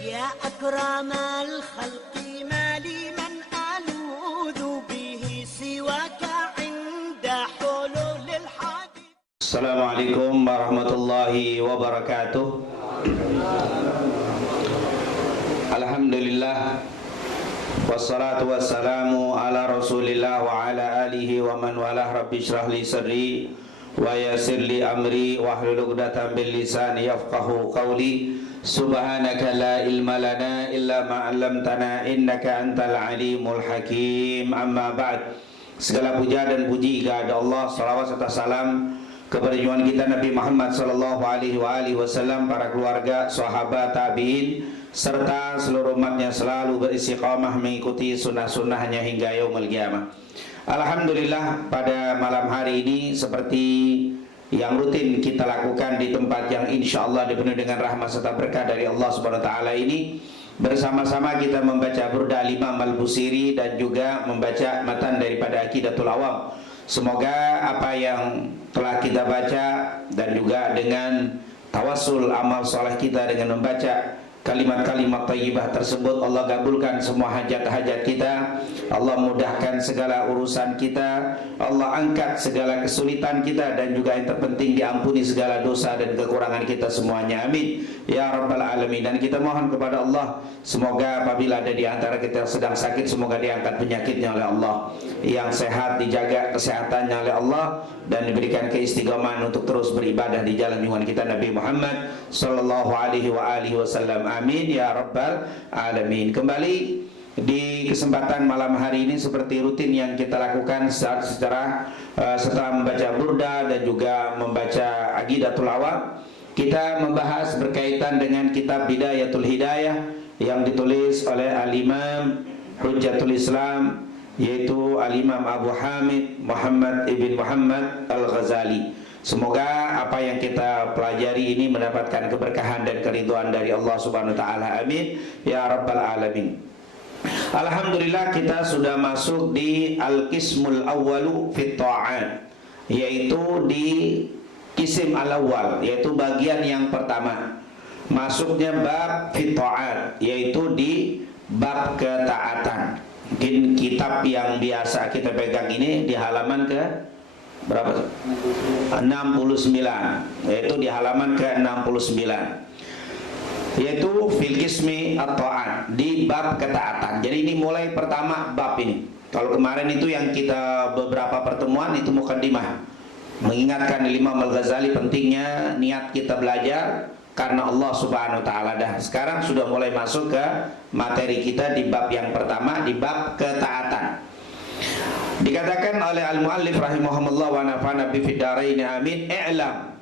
يا أكرم الخلق ما لي من ألوذ به سواك عند حلول الحادث. السلام عليكم ورحمة الله وبركاته. Alhamdulillah wassalatu wassalamu ala rasulillah wa ala alihi wa man walah. Rabbi syrah li sadri wa yassir li amri wahlul 'uqdatam min lisani yafqahu qawli. Subhanaka la ilma lana illa ma 'allamtana innaka antal alimul hakim. Amma ba'd. Segala puja dan puji kepada Allah, salawat serta salam kepada junjungan kita Nabi Muhammad sallallahu alaihi wasallam, para keluarga, sahabat, tabi'in, serta seluruh umatnya selalu beristiqamah mengikuti sunnah-sunnahnya hingga yaumul qiyamah. Alhamdulillah, pada malam hari ini seperti yang rutin kita lakukan di tempat yang insya Allah dipenuhi dengan rahmat serta berkah dari Allah Subhanahu wa taala ini, bersama-sama kita membaca burda Imam Al-Busiri dan juga membaca matan daripada Aqidatul Awam. Semoga apa yang telah kita baca dan juga dengan tawassul amal soleh kita dengan membaca kalimat-kalimat thayyibah tersebut, Allah kabulkan semua hajat-hajat kita, Allah mudahkan segala urusan kita, Allah angkat segala kesulitan kita, dan juga yang terpenting diampuni segala dosa dan kekurangan kita semuanya, amin ya rabbal alamin. Dan kita mohon kepada Allah, semoga apabila ada di antara kita yang sedang sakit, semoga diangkat penyakitnya oleh Allah, yang sehat dijaga kesehatannya oleh Allah, dan diberikan keistiqomahan untuk terus beribadah di jalan junjungan kita Nabi Muhammad sallallahu alaihi wasallam, amin ya rabbal alamin. Kembali di kesempatan malam hari ini seperti rutin yang kita lakukan setelah membaca burda dan juga membaca Aqidatul Awam, kita membahas berkaitan dengan kitab Bidayatul Hidayah yang ditulis oleh Al-Imam Hujjatul Islam, yaitu Al-Imam Abu Hamid Muhammad ibn Muhammad Al-Ghazali. Semoga apa yang kita pelajari ini mendapatkan keberkahan dan keridhaan dari Allah Subhanahu wa taala, amin ya rabbal alamin. Alhamdulillah, kita sudah masuk di Al-Qismul Awwalu fit Ta'at, yaitu di Qism Al-Awwal, yaitu bagian yang pertama. Masuknya bab fit Ta'at, yaitu di bab ketaatan. Mungkin kitab yang biasa kita pegang ini di halaman ke berapa? 69, yaitu di halaman ke 69, yaitu fil qismi at-ta'at, di bab ketaatan. Jadi ini mulai pertama bab ini. Kalau kemarin itu yang kita beberapa pertemuan itu mukaddimah, mengingatkan Imam Al-Ghazali pentingnya niat kita belajar karena Allah Subhanahu wa taala. Dah sekarang sudah mulai masuk ke materi kita di bab yang pertama, di bab ketaatan. Dikatakan oleh al-muallif rahimahumullah wa nafa'ana bi fid-dharain amin, i'lam,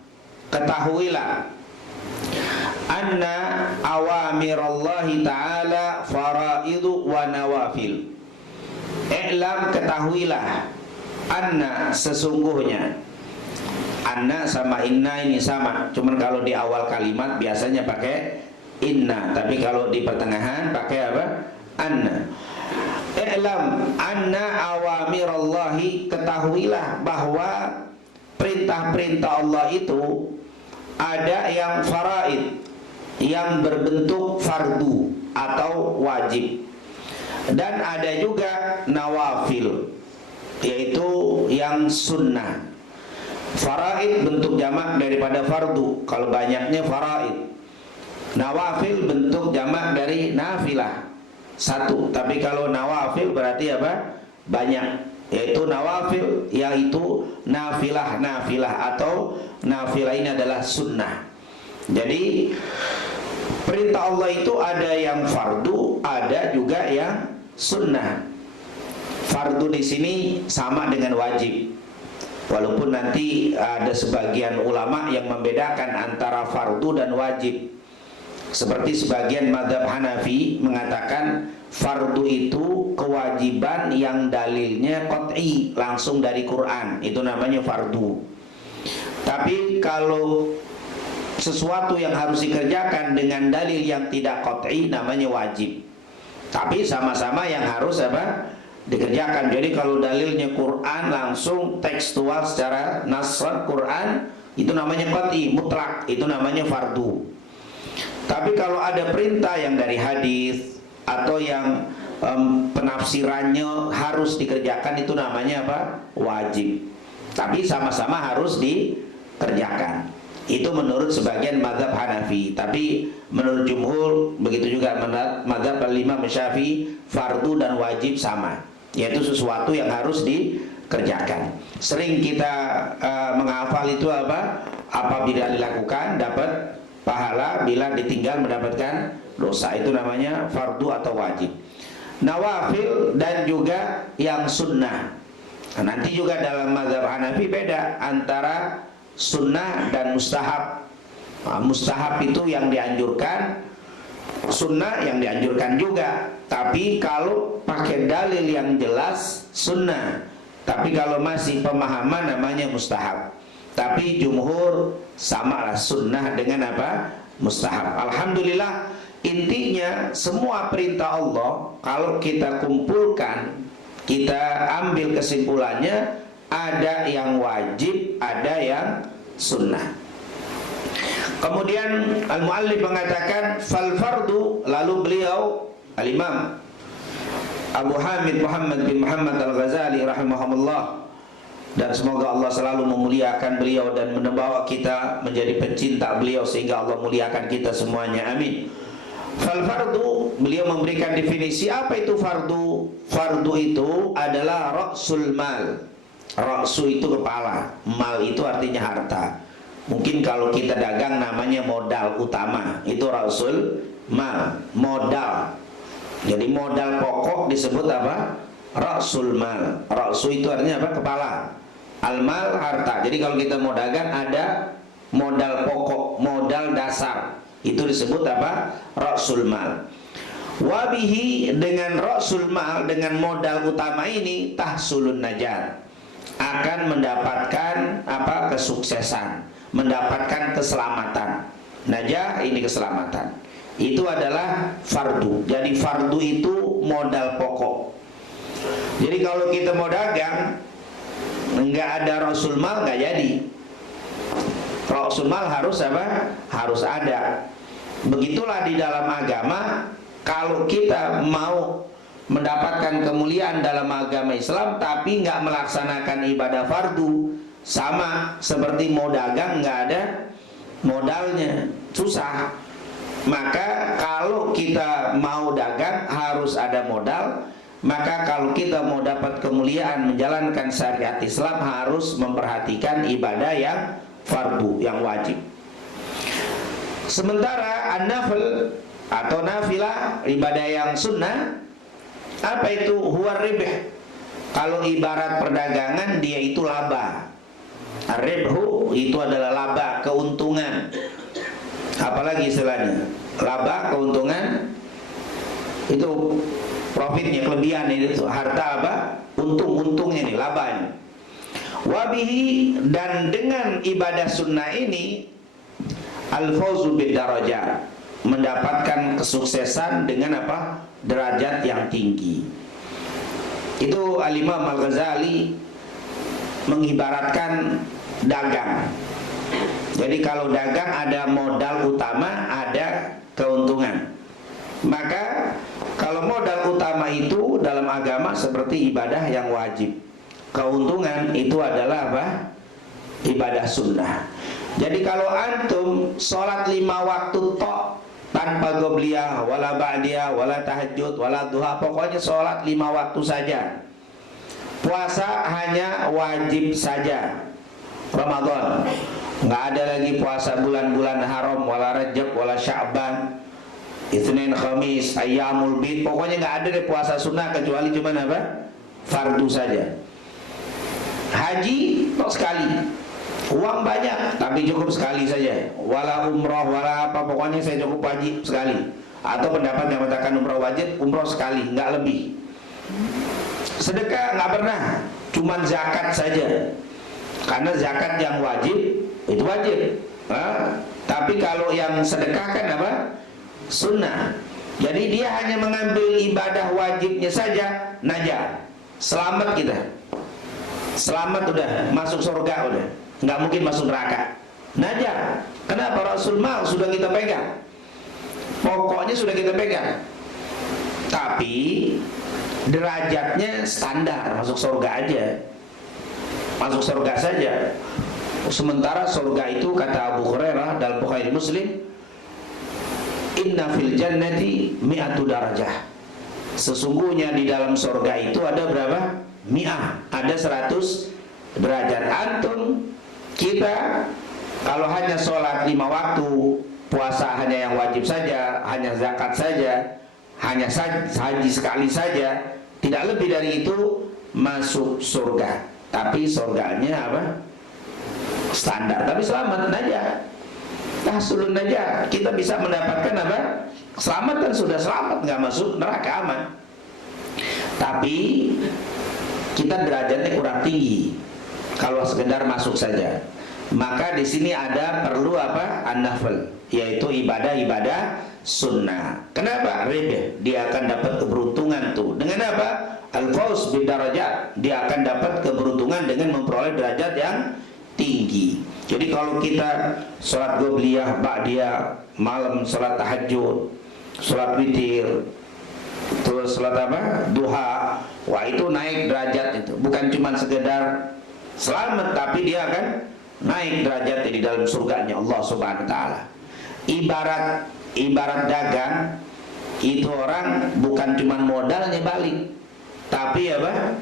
ketahuilah, anna awamirallahi ta'ala faraidu wa nawafil. I'lam, ketahuilah, anna, sesungguhnya. Anna sama inna ini sama, cuman kalau di awal kalimat biasanya pakai inna, tapi kalau di pertengahan pakai apa? Anna. I'lam anna awamirallahi, ketahuilah bahwa perintah-perintah Allah itu ada yang faraid, yang berbentuk fardu atau wajib, dan ada juga nawafil, yaitu yang sunnah. Faraid bentuk jamak daripada fardu, kalau banyaknya faraid. Nawafil bentuk jamak dari nafilah, satu. Tapi kalau nawafil berarti apa? Banyak. Yaitu nawafil, yaitu nafilah atau nafilah ini adalah sunnah. Jadi perintah Allah itu ada yang fardu, ada juga yang sunnah. Fardu di sini sama dengan wajib. Walaupun nanti ada sebagian ulama yang membedakan antara fardu dan wajib. Seperti sebagian mazhab Hanafi mengatakan fardu itu kewajiban yang dalilnya qat'i, langsung dari Quran, itu namanya fardu. Tapi kalau sesuatu yang harus dikerjakan dengan dalil yang tidak qat'i namanya wajib. Tapi sama-sama yang harus apa? Dikerjakan. Jadi kalau dalilnya Quran langsung tekstual secara nas Quran, itu namanya qat'i, mutlak, itu namanya fardu. Tapi kalau ada perintah yang dari hadis atau yang penafsirannya harus dikerjakan, itu namanya apa? Wajib. Tapi sama-sama harus dikerjakan. Itu menurut sebagian mazhab Hanafi. Tapi menurut jumhur, begitu juga mazhab Imam Syafi'i, fardu dan wajib sama, yaitu sesuatu yang harus dikerjakan. Sering kita menghafal itu apa? Apabila dilakukan dapat pahala, bila ditinggal mendapatkan dosa. Itu namanya fardu atau wajib. Nawafil dan juga yang sunnah. Nah, nanti juga dalam mazhab Hanafi beda antara sunnah dan mustahab. Nah, mustahab itu yang dianjurkan, sunnah yang dianjurkan juga. Tapi kalau pakai dalil yang jelas sunnah, tapi kalau masih pemahaman namanya mustahab. Tapi jumhur samalah sunnah dengan apa? Mustahab. Alhamdulillah, intinya semua perintah Allah kalau kita kumpulkan, kita ambil kesimpulannya, ada yang wajib, ada yang sunnah. Kemudian al-muallif mengatakan fal fardu, lalu beliau al-Imam Abu Hamid Muhammad bin Muhammad Al-Ghazali rahimahullah, dan semoga Allah selalu memuliakan beliau dan membawa kita menjadi pencinta beliau sehingga Allah muliakan kita semuanya, amin. Fal fardu, beliau memberikan definisi apa itu fardu. Fardu itu adalah ra'sul mal. Ra'su itu kepala, mal itu artinya harta. Mungkin kalau kita dagang namanya modal utama, itu ra'sul mal, modal. Jadi modal pokok disebut apa? Ra'sul mal. Ra'su itu artinya apa? Kepala. Al-mal harta. Jadi kalau kita mau dagang ada modal pokok, modal dasar. Itu disebut apa? Ra'sul mal. Wabihi, dengan ra'sul mal, dengan modal utama ini, tahsulun najat, akan mendapatkan apa? Kesuksesan, mendapatkan keselamatan. Najah ini keselamatan. Itu adalah fardu. Jadi fardu itu modal pokok. Jadi kalau kita mau dagang nggak ada ra'sul mal, nggak jadi. Ra'sul mal harus apa? Harus ada. Begitulah di dalam agama. Kalau kita mau mendapatkan kemuliaan dalam agama Islam tapi nggak melaksanakan ibadah fardu, sama seperti mau dagang nggak ada modalnya, susah. Maka kalau kita mau dagang harus ada modal. Maka kalau kita mau dapat kemuliaan menjalankan syariat Islam harus memperhatikan ibadah yang fardu, yang wajib. Sementara an-nafil atau nafilah, ibadah yang sunnah, apa itu? Huwa ribh. Kalau ibarat perdagangan, dia itu laba. Ar-ribhu itu adalah laba, keuntungan. Apalagi istilahnya? Laba, keuntungan, itu profitnya, kelebihan itu harta apa? Untungnya nih, labanya. Wabihi, dan dengan ibadah sunnah ini al-fawzu bid darajat, mendapatkan kesuksesan dengan apa? Derajat yang tinggi. Itu al-Imam Al-Ghazali mengibaratkan dagang. Jadi kalau dagang ada modal utama, ada keuntungan. Maka kalau modal utama itu dalam agama seperti ibadah yang wajib, keuntungan itu adalah apa? Ibadah sunnah. Jadi kalau antum sholat 5 waktu tok, tanpa qobliyah, wala ba'diyah, wala tahajud, wala duha, pokoknya sholat 5 waktu saja. Puasa hanya wajib saja. Ramadan, nggak ada lagi puasa bulan-bulan haram, wala Rajab, wala Sya'ban, Itsnin, Khamis, Ayyamul Bid, pokoknya nggak ada deh puasa sunnah kecuali cuma apa? Fardu saja. Haji tok sekali, uang banyak tapi cukup sekali saja. Wala umroh, wala apa, pokoknya saya cukup wajib sekali. Atau pendapat yang mengatakan umroh wajib, umroh sekali, nggak lebih. Sedekah nggak pernah, cuman zakat saja. Karena zakat yang wajib itu wajib. Tapi kalau yang sedekah kan apa? Sunnah. Jadi dia hanya mengambil ibadah wajibnya saja, najah. Selamat kita. Selamat udah, masuk surga udah. Nggak mungkin masuk neraka. Najah. Kenapa? Rasul mal sudah kita pegang. Pokoknya sudah kita pegang. Tapi derajatnya standar, masuk surga aja. Masuk surga saja. Sementara surga itu kata Abu Hurairah dalam Bukhari Muslim, inna fil jannati mi'atu darajah. Sesungguhnya di dalam surga itu ada berapa? Mi'ah, ada 100 derajat. Antum, kita kalau hanya sholat 5 waktu, puasa hanya yang wajib saja, hanya zakat saja, hanya haji sekali saja, tidak lebih dari itu masuk surga. Tapi surganya apa? Standar, tapi selamat aja. Tahsulun aja, kita bisa mendapatkan apa? Keselamatan, sudah selamat, nggak masuk neraka, aman. Tapi kita derajatnya kurang tinggi kalau sekedar masuk saja. Maka di sini ada perlu apa? An-nafl, yaitu ibadah-ibadah sunnah. Kenapa? Ribah, dia akan dapat keberuntungan tuh. Dengan apa? Al-fauz bidarajat, dia akan dapat keberuntungan dengan memperoleh derajat yang tinggi. Jadi kalau kita sholat qobliyah, ba'diyah, malam sholat tahajud, sholat witir, terus sholat apa? Duha, wah itu naik derajat itu. Bukan cuma sekedar selamat, tapi dia akan naik derajat di dalam surganya Allah Subhanahu wa taala. Ibarat dagang, itu orang bukan cuma modalnya balik, tapi apa?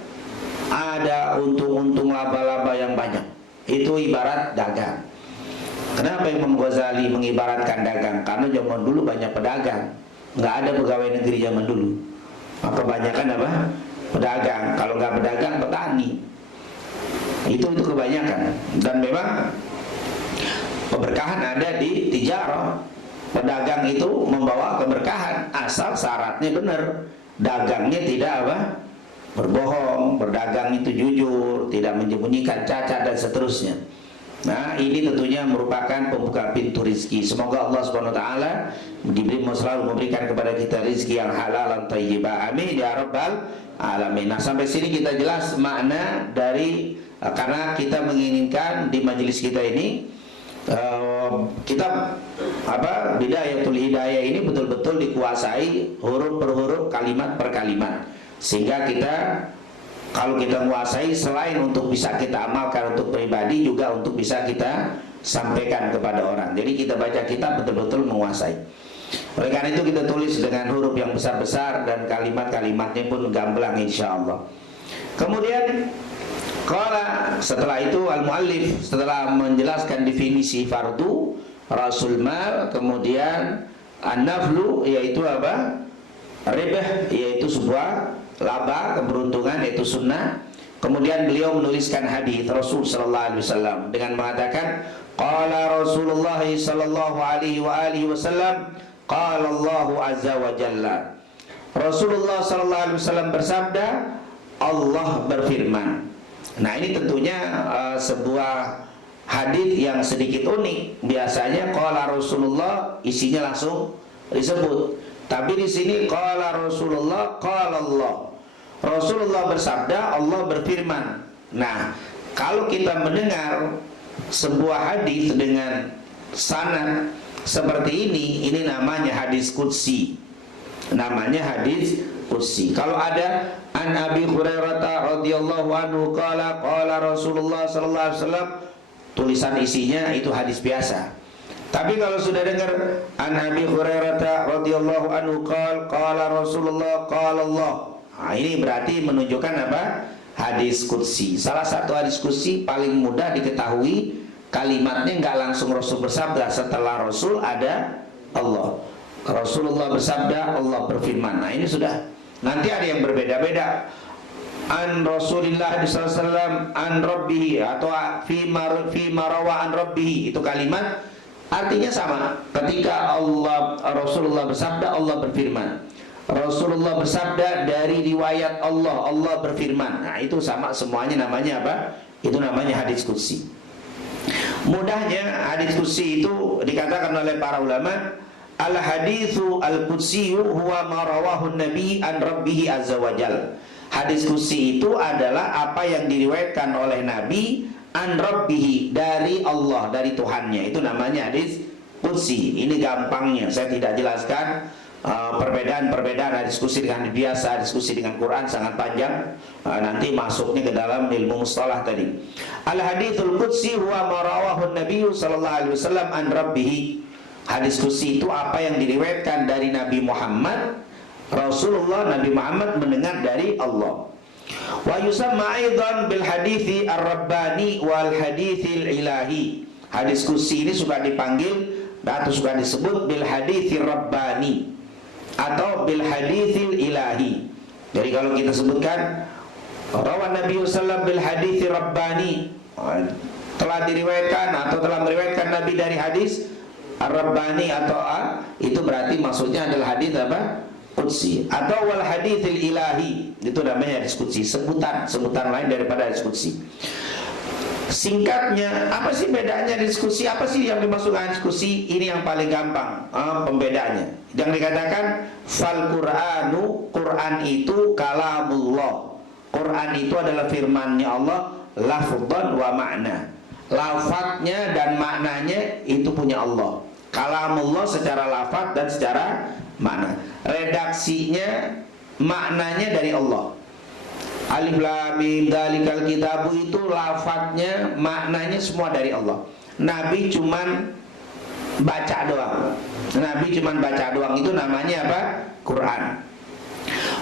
Ada untung-untung laba-laba yang banyak. Itu ibarat dagang. Kenapa Imam Ghazali mengibaratkan dagang? Karena zaman dulu banyak pedagang, nggak ada pegawai negeri zaman dulu. Kebanyakan apa? Pedagang. Kalau nggak pedagang, petani. Itu kebanyakan. Dan memang keberkahan ada di tijarah. Pedagang itu membawa keberkahan asal syaratnya benar. Dagangnya tidak apa? Berbohong, berdagang itu jujur, tidak menyembunyikan cacat dan seterusnya. Nah, ini tentunya merupakan pembuka pintu rizki. Semoga Allah Subhanahu wa taala selalu memberikan kepada kita rizki yang halal dan thayyibah. Amin ya rabbal alamin. Nah, sampai sini kita jelas makna dari karena kita menginginkan di majelis kita ini kitab apa Bidayatul Hidayah ini betul-betul dikuasai huruf per huruf, kalimat per kalimat. Sehingga kita kalau kita menguasai, selain untuk bisa kita amalkan untuk pribadi, juga untuk bisa kita sampaikan kepada orang. Jadi kita baca kitab betul-betul menguasai. Oleh karena itu kita tulis dengan huruf yang besar-besar dan kalimat-kalimatnya pun gamblang insya Allah. Kemudian setelah itu al-muallif setelah menjelaskan definisi fardu, rasul mal, kemudian an-naflu yaitu apa? Ribah yaitu sebuah laba, keberuntungan yaitu sunnah. Kemudian beliau menuliskan hadis Rasul sallallahu alaihi wasallam dengan mengatakan qala Rasulullah sallallahu alaihi wasallam qala Allah azza wa jalla. Rasulullah sallallahu alaihi wasallam bersabda, Allah berfirman. Nah, ini tentunya sebuah hadis yang sedikit unik. Biasanya qala Rasulullah isinya langsung disebut. Tapi di sini qala Rasulullah qala Allah. Rasulullah bersabda, Allah berfirman. Nah, kalau kita mendengar sebuah hadis dengan sanad seperti ini namanya hadis qudsi. Namanya hadis qudsi. Kalau ada an Abi Hurairah radhiyallahu anhu qala qala Rasulullah sallallahu alaihi wasallam, tulisan isinya itu hadis biasa. Tapi kalau sudah dengar an Abi Hurairah radhiyallahu anhu qala Rasulullah qala Allah, nah, ini berarti menunjukkan apa? Hadis qudsi. Salah satu hadis qudsi paling mudah diketahui, kalimatnya nggak langsung Rasul bersabda, setelah Rasul ada Allah. Rasulullah bersabda, Allah berfirman. Nah, ini sudah. Nanti ada yang berbeda-beda. An Rasulillah sallallahu alaihi wasallam an rabbih atau fi marawa an rabbih, itu kalimat artinya sama. Ketika Rasulullah bersabda, Allah berfirman. Rasulullah bersabda dari riwayat Allah, Allah berfirman. Nah, itu sama semuanya, namanya apa? Itu namanya hadis qudsi. Mudahnya hadis qudsi itu dikatakan oleh para ulama, al haditsu al qudsi huwa ma rawahu nabi an rabbih azza wajal. Hadis qudsi itu adalah apa yang diriwayatkan oleh Nabi an rabbih, dari Allah, dari Tuhannya. Itu namanya hadis qudsi. Ini gampangnya, saya tidak jelaskan. Perbedaan diskusi dengan biasa, diskusi dengan Quran sangat panjang. Nanti masuknya ke dalam ilmu mustalah tadi. Al hadithul qudsi huwa ma rawahu Nabi sallallahu alaihi wasallam an rabbih. Hadis qudsi itu apa yang diriwayatkan dari Nabi Muhammad. Rasulullah Nabi Muhammad mendengar dari Allah. Wa yusamma aidan bil hadithi ar-rabbani wal hadithil ilahi. Hadis qudsi ini suka dipanggil atau suka disebut bil hadithir rabbani atau bil hadithil ilahi. Jadi kalau kita sebutkan rawan Nabi sallallahu bil hadithi rabbani, telah diriwayatkan atau telah meriwayatkan Nabi dari hadis ar-rabbani atau itu berarti maksudnya adalah hadis apa? Qudsi. Atau wal hadithil ilahi, itu namanya hadis qudsi, sebutan lain daripada hadis qudsi. Singkatnya, apa sih bedanya diskusi? Apa sih yang dimaksudkan diskusi? Ini yang paling gampang pembedaannya. Yang dikatakan fal Qur'anu, Quran itu kalamullah. Quran itu adalah firman-Nya Allah, lafdhan wa makna. Lafadznya dan maknanya itu punya Allah. Kalamullah secara lafadz dan secara makna. Redaksinya, maknanya dari Allah. Alif lam mim dzalikal kitabu itu lafadznya, maknanya semua dari Allah. Nabi cuman baca doang. Itu namanya apa? Quran.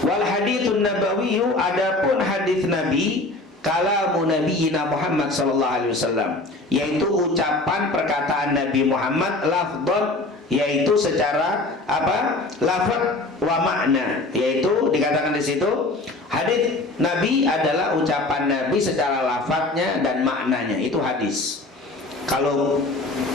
Wal haditsun nabawiyyu, adapun hadis Nabi, kalamu nabiyina Muhammad sallallahu alaihi wasallam, yaitu ucapan perkataan Nabi Muhammad lafdhan, yaitu secara apa? Lafaz wa makna, yaitu dikatakan di situ hadis Nabi adalah ucapan Nabi secara lafadznya dan maknanya, itu hadis. Kalau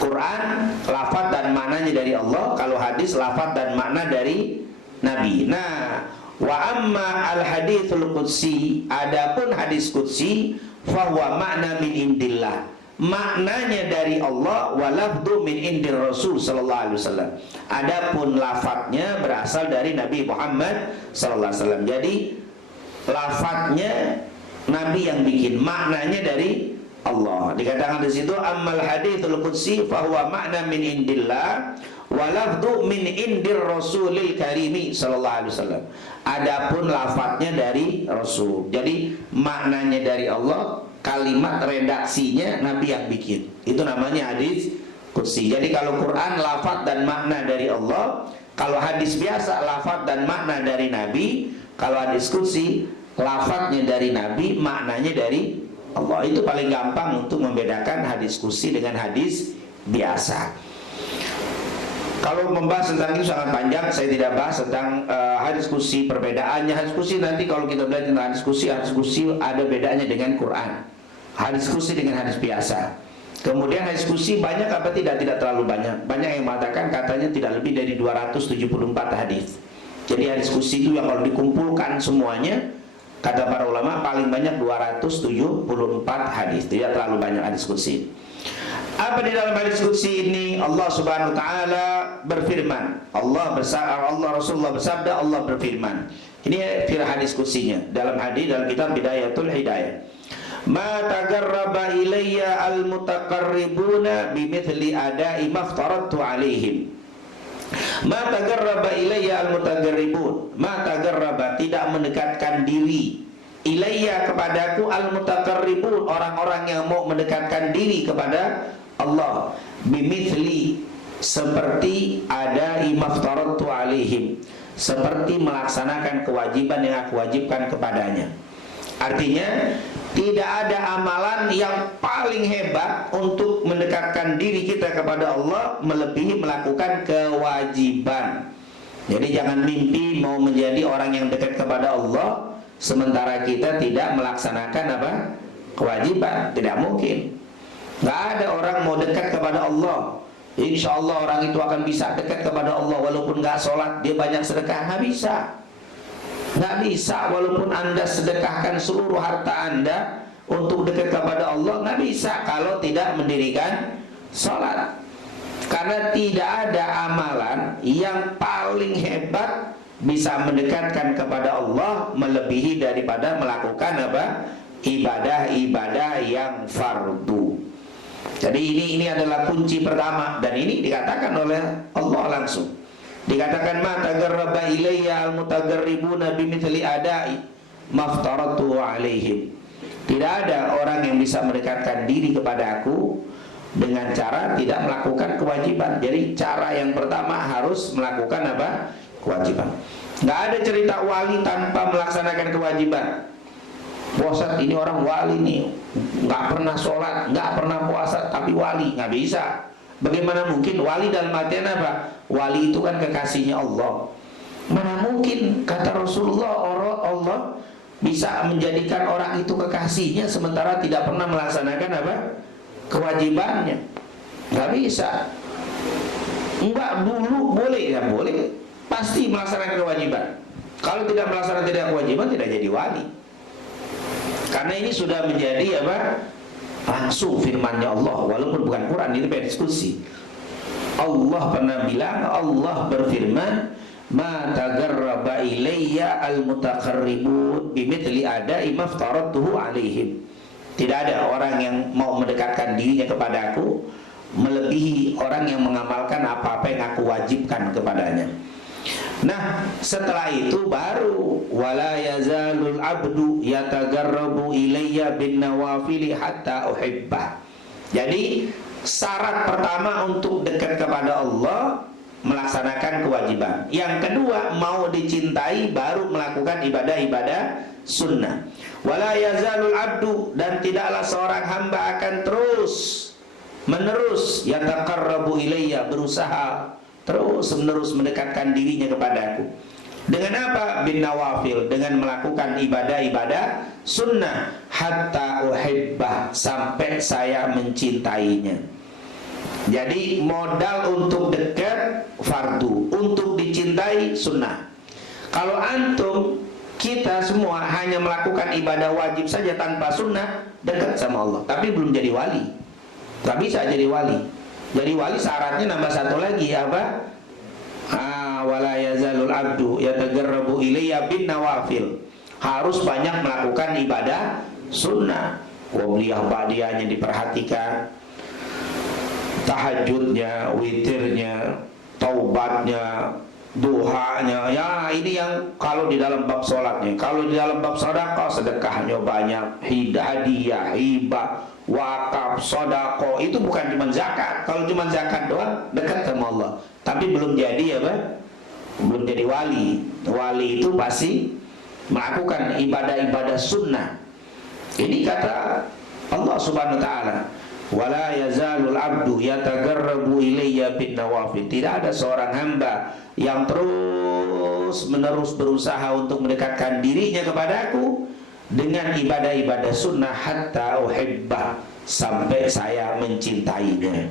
Quran lafaz dan maknanya dari Allah, kalau hadis lafaz dan makna dari Nabi. Nah, wa amma al hadithul qudsi, adapun hadis qudsi, fahuwa makna min indillah, maknanya dari Allah, wa lafdhu min indir Rasul sallallahu alaihi wasallam. Adapun lafadznya berasal dari Nabi Muhammad sallallahu alaihi wasallam. Jadi lafadznya Nabi yang bikin, maknanya dari Allah. Dikatakan di situ ammal hadithul qudsi fahuwa makna min indillah wa lafdhu min indir Rasulil Karimi sallallahu alaihi wasallam. Adapun lafadznya dari Rasul. Jadi maknanya dari Allah, kalimat redaksinya Nabi yang bikin. Itu namanya hadis qudsi. Jadi kalau Quran lafadz dan makna dari Allah, kalau hadis biasa lafadz dan makna dari Nabi, kalau hadis qudsi lafadznya dari Nabi, maknanya dari Allah. Itu paling gampang untuk membedakan hadis qudsi dengan hadis biasa. Kalau membahas tentang itu sangat panjang, saya tidak bahas tentang hadis qudsi, perbedaannya. Hadis qudsi nanti kalau kita belajar tentang hadis qudsi ada bedanya dengan Quran. Hadis qudsi dengan hadis biasa. Kemudian hadis qudsi banyak apa tidak? Tidak terlalu banyak. Banyak yang mengatakan katanya tidak lebih dari 274 hadis. Jadi hadis qudsi itu yang kalau dikumpulkan semuanya, kata para ulama paling banyak 274 hadis. Tidak terlalu banyak hadis qudsi. Apa di dalam hadis qudsi ini? Allah Subhanahu wa taala berfirman. Rasulullah bersabda, Allah berfirman. Ini hadis qudsinya dalam kitab Bidayatul Hidayah. Ma tagarraba ilayya al-mutaqarribuna bimithli ada'i maftaratu alaihim. Ma tagarraba ilayya al-mutaqarribun. Ma tagarraba, tidak mendekatkan diri, ilayya kepadaku, al-mutaqarribun, orang-orang yang mau mendekatkan diri kepada Allah, bimithli, seperti ada'i maftaratu alaihim, seperti melaksanakan kewajiban yang aku wajibkan kepadanya. Artinya tidak ada amalan yang paling hebat untuk mendekatkan diri kita kepada Allah melebihi melakukan kewajiban. Jadi jangan mimpi mau menjadi orang yang dekat kepada Allah sementara kita tidak melaksanakan apa? Kewajiban. Tidak mungkin. Nggak ada orang mau dekat kepada Allah, insya Allah orang itu akan bisa dekat kepada Allah walaupun nggak sholat, dia banyak sedekah. Nggak bisa. Nggak bisa walaupun Anda sedekahkan seluruh harta Anda untuk dekat kepada Allah, nggak bisa kalau tidak mendirikan sholat. Karena tidak ada amalan yang paling hebat bisa mendekatkan kepada Allah melebihi daripada melakukan apa? Ibadah-ibadah yang fardu. Jadi ini adalah kunci pertama, dan ini dikatakan oleh Allah langsung. Dikatakan ma tagarraba ilayya al-mutagarribuna bimithli adai maftaratu alaihim. Tidak ada orang yang bisa mendekatkan diri kepada aku dengan cara tidak melakukan kewajiban. Jadi cara yang pertama harus melakukan apa? Kewajiban. Nggak ada cerita wali tanpa melaksanakan kewajiban. Puasa ini orang wali nih, nggak pernah sholat, nggak pernah puasa, tapi wali, nggak bisa. Bagaimana mungkin? Wali dalam artian apa? Wali itu kan kekasihnya Allah. Mana mungkin, kata Rasulullah, Allah bisa menjadikan orang itu kekasihnya sementara tidak pernah melaksanakan apa? Kewajibannya. Nggak bisa. Enggak, dulu boleh, ya boleh, pasti melaksanakan kewajiban. Kalau tidak melaksanakan kewajiban, tidak jadi wali. Karena ini sudah menjadi apa? Langsung firman-Nya Allah, walaupun bukan Quran, ini berdiskusi. Allah pernah bilang, Allah berfirman, ma tagarraba ilayya al-mutaqarribun bimithli adai maftaratuhu alaihim. Tidak ada orang yang mau mendekatkan dirinya kepadaku melebihi orang yang mengamalkan apa-apa yang aku wajibkan kepadanya. Nah, setelah itu baru wala yazalul abdu yatagarrabu ilayya bin nawafili hatta uhibbah. Jadi syarat pertama untuk dekat kepada Allah melaksanakan kewajiban. Yang kedua, mau dicintai baru melakukan ibadah-ibadah sunnah. Wala yazalul abdu, dan tidaklah seorang hamba akan terus menerus yataqarrabu ilayya, berusaha terus menerus mendekatkan dirinya kepadaku. Dengan apa? Bin nawafil, dengan melakukan ibadah-ibadah sunnah, hatta uhibbah, sampai saya mencintainya. Jadi modal untuk dekat fardu, untuk dicintai sunnah. Kalau antum, kita semua hanya melakukan ibadah wajib saja tanpa sunnah, dekat sama Allah, tapi belum jadi wali. Gak bisa jadi wali. Jadi wali syaratnya nambah satu lagi, apa? Wala yazalul abdu yatagarrabu ilayya bin nawafil. Harus banyak melakukan ibadah sunnah. Qobliyah ba'diyahnya diperhatikan, tahajudnya, witirnya, taubatnya, duhanya. Ya, ini yang kalau di dalam bab sholatnya. Kalau di dalam bab sedekah, sedekahnya banyak, hadiah, hibah, wakaf, sodako, itu bukan cuma zakat. Kalau cuma zakat doang, dekat sama Allah, tapi belum jadi apa? Belum jadi wali. Wali itu pasti melakukan ibadah-ibadah sunnah. Ini kata Allah Subhanahu wa ta'ala, wala yazalul abdu yatagarrabu ilayya bin nawafil. Tidak ada seorang hamba yang terus menerus berusaha untuk mendekatkan dirinya kepadaku dengan ibadah-ibadah sunnah hatta uhibbah, sampai saya mencintainya.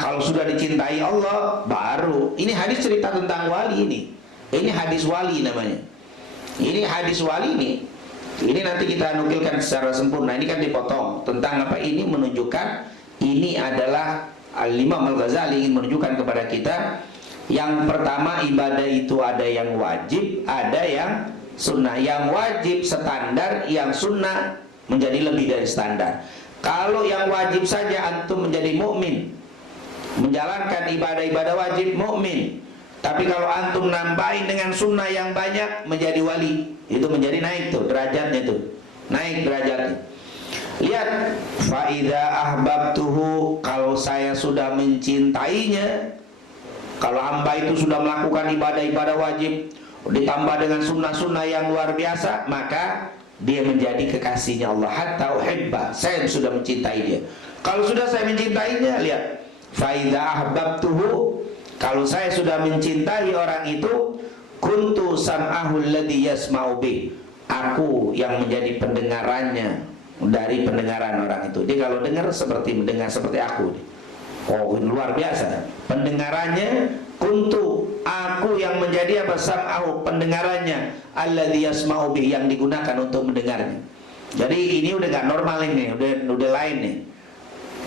Kalau sudah dicintai Allah, baru. Ini hadis cerita tentang wali ini. Ini hadis wali namanya. Ini hadis wali ini. Ini nanti kita nukilkan secara sempurna. Ini kan dipotong tentang apa? Ini menunjukkan, ini adalah Al-Imam Al-Ghazali ingin menunjukkan kepada kita, yang pertama ibadah itu ada yang wajib, ada yang sunnah. Yang wajib standar, yang sunnah menjadi lebih dari standar. Kalau yang wajib saja antum menjadi mukmin, menjalankan ibadah-ibadah wajib, mukmin. Tapi kalau antum nambahin dengan sunnah yang banyak, menjadi wali. Itu menjadi naik tuh derajatnya tuh, naik derajatnya. Lihat, faida ahbabtuhu, kalau saya sudah mencintainya, kalau hamba itu sudah melakukan ibadah-ibadah wajib ditambah dengan sunnah-sunnah yang luar biasa, maka dia menjadi kekasihnya Allah. Hatta uhibbah, saya sudah mencintai dia. Kalau sudah saya mencintainya, lihat, faida ahbabtuhu, kalau saya sudah mencintai orang itu, kuntu sam'ahu alladhi yasma'u bih, aku yang menjadi pendengarannya dari pendengaran orang itu. Dia kalau dengar seperti mendengar seperti aku. Oh, luar biasa. Pendengarannya, kuntu, aku yang menjadi apa? Sam'ahu, pendengarannya, alladhi yasma'u bih, yang digunakan untuk mendengarnya. Jadi ini udah gak normal ini, udah lain nih.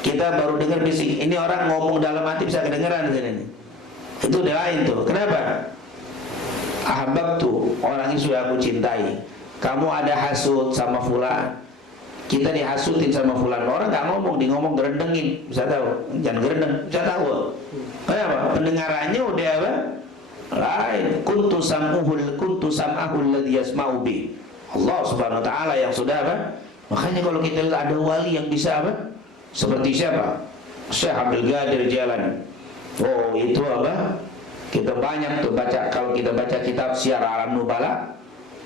Kita baru dengar bisik, ini orang ngomong dalam hati bisa kedengeran di sini nih. Itu udah lain tuh. Kenapa? Ahbab tuh, orang yang sudah aku cintai. Kamu ada hasud sama fulan, kita dihasutin sama fulan, orang nggak ngomong, di ngomong gerendengin, bisa tahu, jangan gerendeng, bisa tahu. Kenapa? Pendengarannya udah apa? Lain. Kuntu sam'ahul ladzi yasma'u bih. Allah Subhanahu wa taala yang sudah apa? Makanya kalau kita lihat ada wali yang bisa apa? Seperti siapa? Syekh Abdul Qadir Jailani. Oh, itu apa? Kita banyak tuh baca, kalau kita baca kitab Syiar A'lam Nubala,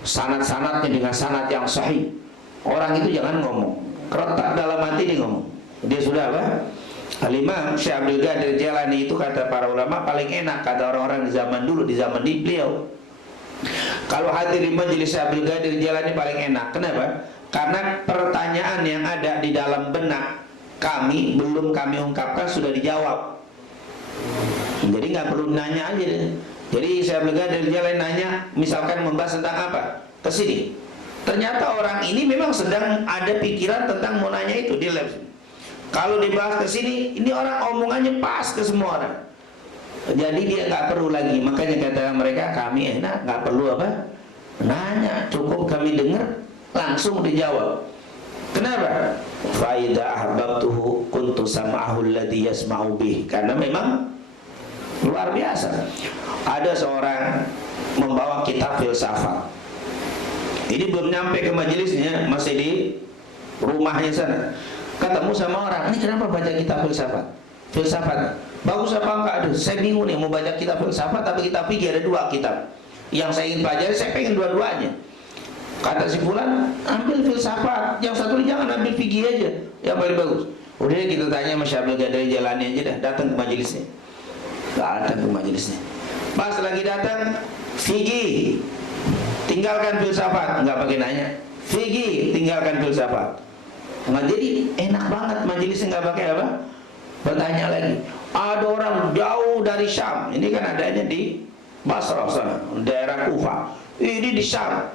sanad-sanadnya dengan sanad yang sahih. Orang itu jangan ngomong, keretak dalam hati dia ngomong. Dia sudah apa? Al-Imam Syekh Abdul Qadir Jailani itu kata para ulama paling enak, kata orang-orang di zaman dulu, di zaman di beliau. Kalau hadir di majelis Syekh Abdul Qadir Jailani paling enak. Kenapa? Karena pertanyaan yang ada di dalam benak kami belum kami ungkapkan sudah dijawab. Jadi nggak perlu nanya aja deh. Jadi Syekh Abdul Qadir Jailani nanya, misalkan membahas tentang apa, kesini. Ternyata orang ini memang sedang ada pikiran tentang mau nanya itu di lab. Kalau dibahas ke sini, ini orang omongannya pas ke semua orang. Jadi dia nggak perlu lagi. Makanya kata mereka, kami enak, nggak perlu apa nanya, cukup kami dengar langsung dijawab. Kenapa? Faida ahbabtuhu kuntu sam'ahul ladzi yasma'u bih. Karena memang luar biasa. Ada seorang membawa kitab filsafat. Ini belum nyampe ke majelisnya, masih di rumahnya sana. Ketemu sama orang, ini kenapa baca kitab filsafat? Filsafat bagus apa enggak? Aduh, saya bingung nih mau baca kitab filsafat tapi kitab fikih ada 2 kitab. Yang saya ingin pelajari, saya pengen dua-duanya. Kata si fulan, ambil filsafat, yang satu jangan ambil fikih aja, yang paling bagus. Udah kita tanya sama Syekh Abdul Qadir Jailani aja dah, datang ke majelisnya. Datang ke majelisnya. Pas lagi datang, fikih, tinggalkan filsafat, nggak pakai nanya. Fikih, tinggalkan filsafat. Nah, jadi enak banget majelisnya, nggak pakai apa? Bertanya lagi. Ada orang jauh dari Syam, ini kan adanya di Basrah sana, daerah Kufah. Ini di Syam.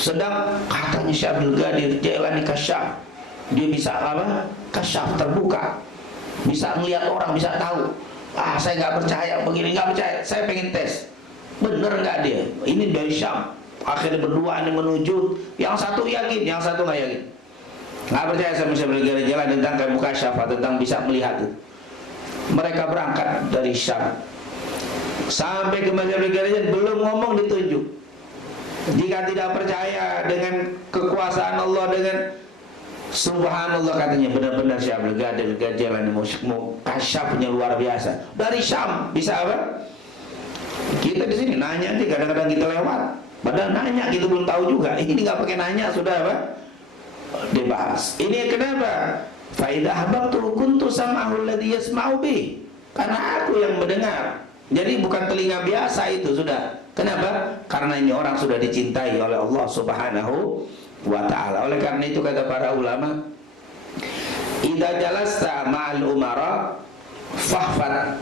Sedang katanya Syekh Abdul Qadir Jailani kasyaf. Dia bisa apa? Kasyaf, terbuka. Bisa ngelihat orang, bisa tahu. Ah, saya nggak percaya begini, nggak percaya. Saya pengen tes. Bener nggak dia? Ini dari Syam. Akhirnya berdua ini menuju. Yang satu yakin, yang satu nggak yakin. Nggak percaya sama Syekh Abdul Qadir Jailani tentang ilmu kasyaf, tentang bisa melihat itu. Mereka berangkat dari Syam. Sampai ke Masjid Abdul Qadir belum ngomong ditunjuk. Jika tidak percaya dengan kekuasaan Allah, dengan subhanallah katanya, benar-benar Syekh Abdul Qadir Jailani mau kasyafnya luar biasa. Dari Syam bisa apa? Kita di sini nanya nih, kadang-kadang kita lewat. Padahal nanya kita belum tahu juga. Ini nggak pakai nanya sudah apa? Dibahas. Ini kenapa? Faidah ahbabtu kuntu sam'ahul ladzi yasma'u bih. Karena aku yang mendengar. Jadi bukan telinga biasa itu sudah. Kenapa? Karena ini orang sudah dicintai oleh Allah Subhanahu wa ta'ala. Oleh karena itu kata para ulama, idza jalasta ma'al umara fahfad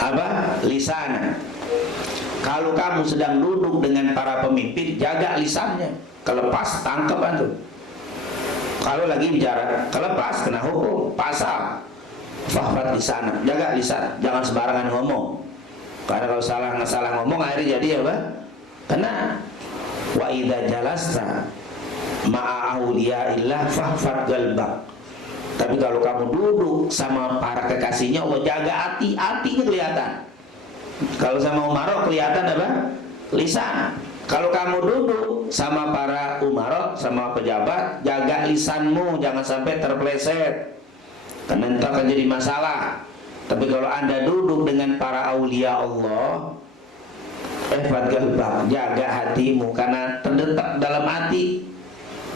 apa? Lisana. Kalau kamu sedang duduk dengan para pemimpin, jaga lisannya. Kelepas tangkap antum. Kalau lagi bicara, kelepas kena hukum pasal. Fahfad lisana, jaga lisan, jangan sembarangan ngomong. Karena kalau salah ngomong akhirnya jadi apa? Kena. Wa idza jalasta ma'a auliyaillah fahfad qalbak. Tapi kalau kamu duduk sama para kekasihnya Allah, jaga hati, hatinya kelihatan. Kalau sama umarok kelihatan apa? Lisan. Kalau kamu duduk sama para umarok, sama pejabat, jaga lisanmu, jangan sampai terpleset. Karena itu akan jadi masalah. Tapi kalau anda duduk dengan para aulia Allah, jaga hatimu, karena terdetak dalam hati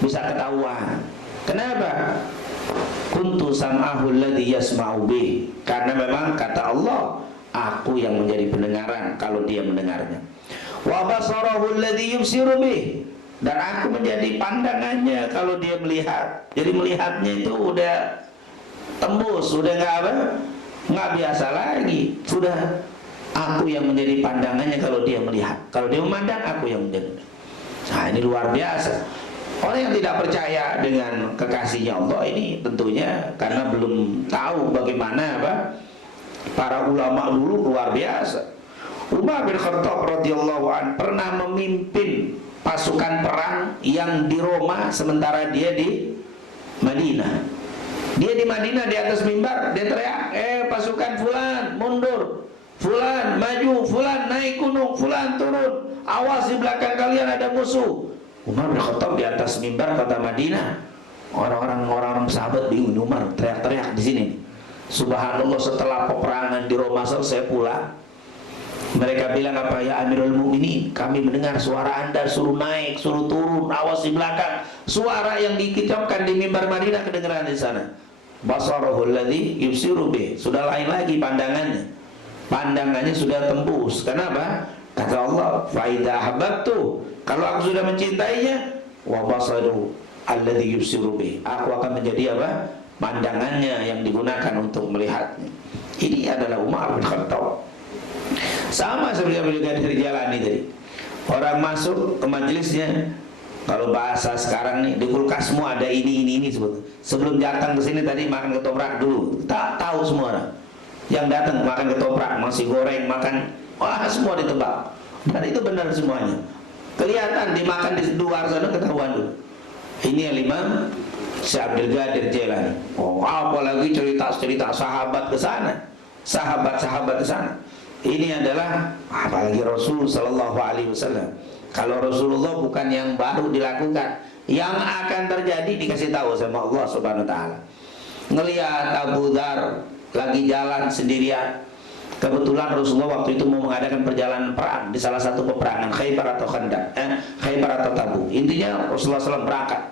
bisa ketahuan. Kenapa? Kuntu sam'ahul ladzi yasma'u bih. Karena memang kata Allah, aku yang menjadi pendengaran kalau dia mendengarnya. Wa basarahu alladzi yubsiru bih. Dan aku menjadi pandangannya kalau dia melihat. Jadi melihatnya itu udah tembus, sudah nggak biasa lagi, sudah aku yang menjadi pandangannya kalau dia melihat, kalau dia memandang aku yang menjadi. Nah, ini luar biasa. Orang yang tidak percaya dengan kekasihnya Allah ini tentunya karena belum tahu bagaimana para ulama dulu luar biasa. Umar bin Khattab radhiyallahu an pernah memimpin pasukan perang yang di Roma sementara dia di Madinah. Dia di Madinah di atas mimbar, dia teriak, pasukan fulan mundur, fulan maju, fulan naik gunung, fulan turun, awas di belakang kalian ada musuh. Umar bin Khattab di atas mimbar kota Madinah. Orang-orang sahabat bingung, Umar teriak-teriak di sini. Subhanallah, setelah peperangan di Roma selesai pula, mereka bilang apa? Ya Amirul Mukminin, kami mendengar suara Anda suruh naik, suruh turun, awas di belakang. Suara yang dikecapkan di mimbar Madinah kedengaran di sana. Basarahul ladzi yubsiru bih. Sudah lain lagi pandangannya. Pandangannya sudah tembus. Kenapa? Kata Allah, fa idza ahbabtu, kalau aku sudah mencintainya, wa basaru alladzi yubsiru bih. Aku akan menjadi apa? Pandangannya yang digunakan untuk melihatnya. Ini adalah Umar bin Khattab. Sama seperti yang beliau dari jalan ini tadi. Orang masuk ke majelisnya, kalau bahasa sekarang nih, di kulkasmu ada ini sebetulnya. Sebelum datang ke sini tadi makan ketoprak dulu. Tak tahu semua orang. Yang datang makan ketoprak, nasi goreng, makan, wah semua ditebak. Dan itu benar semuanya. Kelihatan dimakan di luar sana ketahuan dulu. Ini yang Imam Syekh Abdul Qadir Jailani. Oh, apalagi cerita-cerita sahabat ke sana. Sahabat-sahabat ke sana. Ini adalah apalagi Rasul sallallahu alaihi wasallam. Kalau Rasulullah bukan yang baru dilakukan, yang akan terjadi dikasih tahu sama Allah Subhanahu wa taala. Ngelihat Abu Dzar lagi jalan sendirian. Kebetulan Rasulullah waktu itu mau mengadakan perjalanan perang di salah satu peperangan Khaybar atau Khandaq, Khaybar atau Tabuk. Intinya Rasulullah SAW berangkat.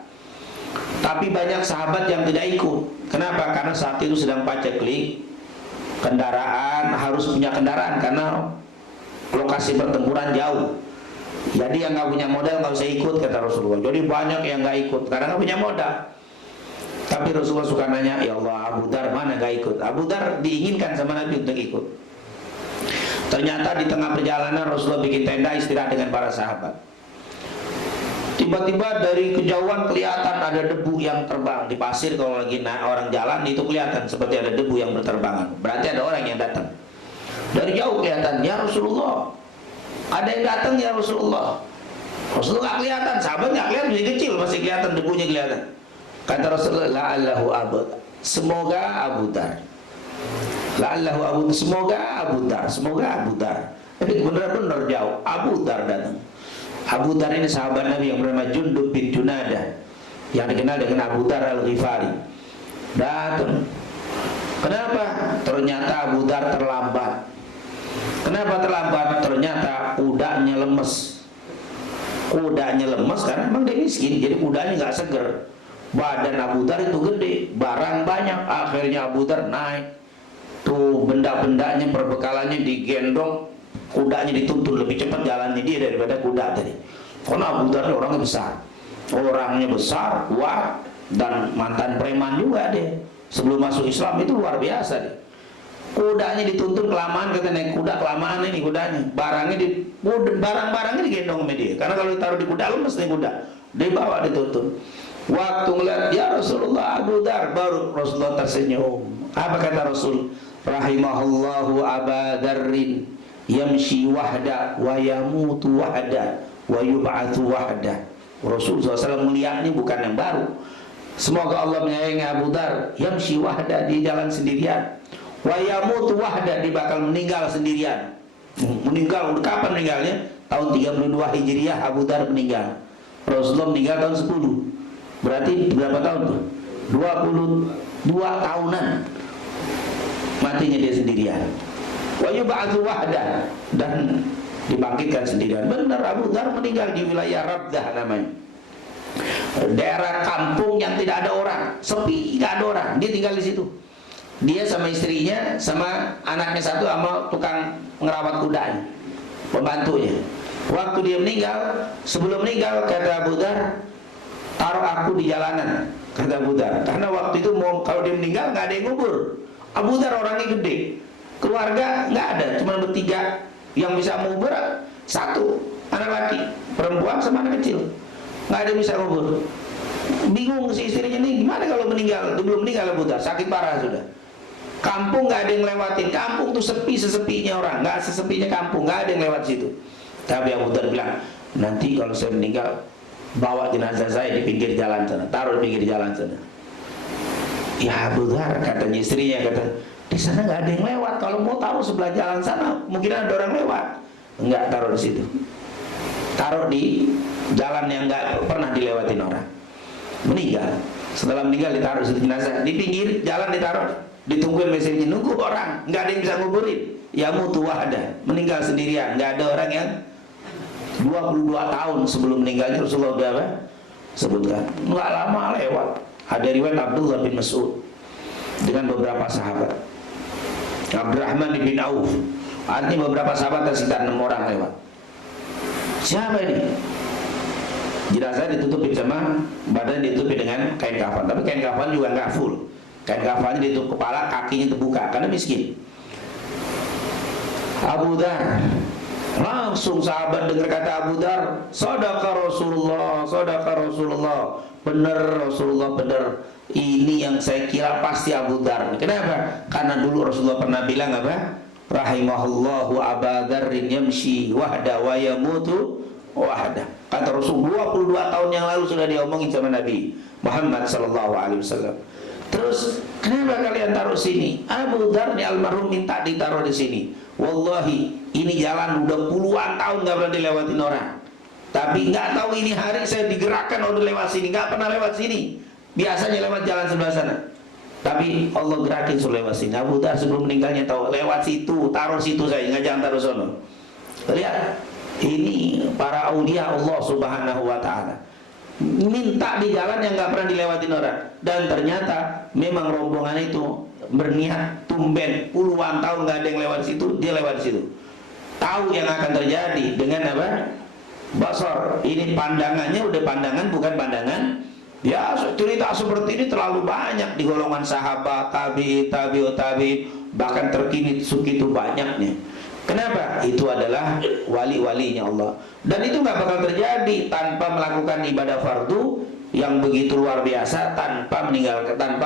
Tapi banyak sahabat yang tidak ikut. Kenapa? Karena saat itu sedang paceklik kendaraan, harus punya kendaraan karena lokasi pertempuran jauh. Jadi yang nggak punya modal nggak usah ikut, kata Rasulullah. Jadi banyak yang nggak ikut karena nggak punya modal. Tapi Rasulullah suka nanya, ya Allah, Abu Dzar mana nggak ikut? Abu Dzar diinginkan sama Nabi untuk ikut. Ternyata di tengah perjalanan Rasulullah bikin tenda istirahat dengan para sahabat. Tiba-tiba dari kejauhan kelihatan ada debu yang terbang di pasir. Kalau lagi orang jalan itu kelihatan seperti ada debu yang berterbangan. Berarti ada orang yang datang. Dari jauh kelihatan, ya Rasulullah, ada yang datang ya Rasulullah. Rasulullah nggak kelihatan, sahabat nggak kelihatan, masih kecil masih kelihatan debunya kelihatan. Kata Rasulullah, la'allahu Abu, semoga Abu Dzar. La'allahu Abu, semoga Abu Dzar, semoga Abu Dzar. Tapi benar-benar jauh, Abu Dzar datang. Abu Dzar ini sahabat Nabi yang bernama Jundub bin Junadah, yang dikenal dengan Abu Dzar Al-Ghifari. Datang. Kenapa? Ternyata Abu Dzar terlambat. Kenapa terlambat? Ternyata kudanya lemes. Kudanya lemes karena memang dia miskin, jadi kudanya nggak seger. Badan Abu Dzar itu gede, barang banyak. Akhirnya Abu Dzar naik. Tuh benda-bendanya, perbekalannya digendong, kudanya dituntun lebih cepat jalannya dia daripada kuda tadi. Karena Abu Dzar orangnya besar. Orangnya besar, kuat, dan mantan preman juga dia. Sebelum masuk Islam itu luar biasa dia. Kudanya dituntun kelamaan, kata naik kuda kelamaan ini kudanya. Barang-barangnya digendong sama dia. Karena kalau ditaruh di kuda lemes nih kuda. Dibawa dituntun. Waktu ngeliat ya Rasulullah Abu Dzar, baru Rasulullah tersenyum. Apa kata Rasul? Rahimahullahu Aba Dzarrin yamshi wahda wa yamutu wahda wa yub'atsu wahda. Rasul SAW melihat ini bukan yang baru. Semoga Allah menyayangi Abu Dzar. Yamshi wahda, di jalan sendirian. Wa yamutu wahda, dia bakal meninggal sendirian. Meninggal, kapan meninggalnya? Tahun 32 Hijriah Abu Dzar meninggal. Rasulullah meninggal tahun 10. Berarti berapa tahun tuh? 22 tahunan matinya dia sendirian. Wa yub'atsu wahda, dan dibangkitkan sendirian. Benar, Abu Dzar meninggal di wilayah Rabdah namanya. Daerah kampung yang tidak ada orang, sepi, nggak ada orang. Dia tinggal di situ. Dia sama istrinya, sama anaknya satu, sama tukang ngerawat kudanya, pembantunya. Waktu dia meninggal, sebelum meninggal kata Abu Dzar, taruh aku di jalanan, kata Abu Dzar. Karena waktu itu kalau dia meninggal nggak ada yang ngubur. Abu Dzar orangnya gede, keluarga nggak ada, cuma bertiga. Yang bisa ngubur satu, anak laki, perempuan sama anak kecil. Nggak ada yang bisa ngubur. Bingung si istrinya nih, gimana kalau meninggal? Dia belum meninggal Abu Dzar, sakit parah sudah. Kampung nggak ada yang lewatin. Kampung tuh sepi sesepinya orang, nggak sesepinya kampung, nggak ada yang lewat situ. Tapi Abu Dzar bilang, nanti kalau saya meninggal bawa jenazah saya di pinggir jalan sana, taruh di pinggir jalan sana. Ya Abu Dhar, katanya istrinya, kata, di sana nggak ada yang lewat. Kalau mau taruh sebelah jalan sana, mungkin ada orang lewat. Enggak, taruh di situ. Taruh di jalan yang nggak pernah dilewatin orang. Meninggal. Setelah meninggal ditaruh di situ jenazah, di pinggir jalan ditaruh, ditungguin mesinnya, nunggu orang, nggak ada yang bisa nguburin. Ya mutu wahda, meninggal sendirian, nggak ada orang yang 22 tahun sebelum meninggalnya Rasulullah udah apa? Sebutkan. Nggak lama lewat. Ada riwayat Abdullah bin Mas'ud dengan beberapa sahabat. Abdurrahman bin Auf. Artinya beberapa sahabat sekitar 6 orang lewat. Siapa ini? Jenazah ditutupin sama badan, ditutupi dengan kain kafan. Tapi kain kafan juga nggak full. Kain kafannya ditutup kepala, kakinya terbuka karena miskin. Abu Dhar, langsung sahabat dengar kata Abu Dhar, Shadaqa Rasulullah, Shadaqa Rasulullah. Benar Rasulullah, benar. Ini yang saya kira pasti Abu Dhar. Kenapa? Karena dulu Rasulullah pernah bilang apa? Rahimahullahu Aba Dzarrin yamshi wahda wa yamutu wahda. Kata Rasul 22 tahun yang lalu sudah diomongin sama Nabi Muhammad sallallahu alaihi wasallam. Terus kenapa kalian taruh sini? Abu Dzar nih almarhum minta ditaruh di sini. Wallahi ini jalan udah puluhan tahun nggak pernah dilewatin orang. Tapi nggak tahu ini hari saya digerakkan untuk lewat sini, nggak pernah lewat sini. Biasanya lewat jalan sebelah sana. Tapi Allah gerakin suruh lewat sini. Abu Dhar sebelum meninggalnya tahu lewat situ, taruh situ saya, nggak jangan taruh sono. Lihat, ini para aulia Allah Subhanahu wa taala. Minta di jalan yang nggak pernah dilewatin orang. Dan ternyata memang rombongan itu berniat tumben puluhan tahun nggak ada yang lewat situ, dia lewat situ. Tahu yang akan terjadi dengan apa? Basar. Ini pandangannya udah pandangan, bukan pandangan. Ya, cerita seperti ini terlalu banyak di golongan sahabat, tabi'in, tabi'ut tabi'in, bahkan terkini segitu banyaknya. Kenapa? Itu adalah wali-walinya Allah. Dan itu nggak bakal terjadi tanpa melakukan ibadah fardu yang begitu luar biasa, tanpa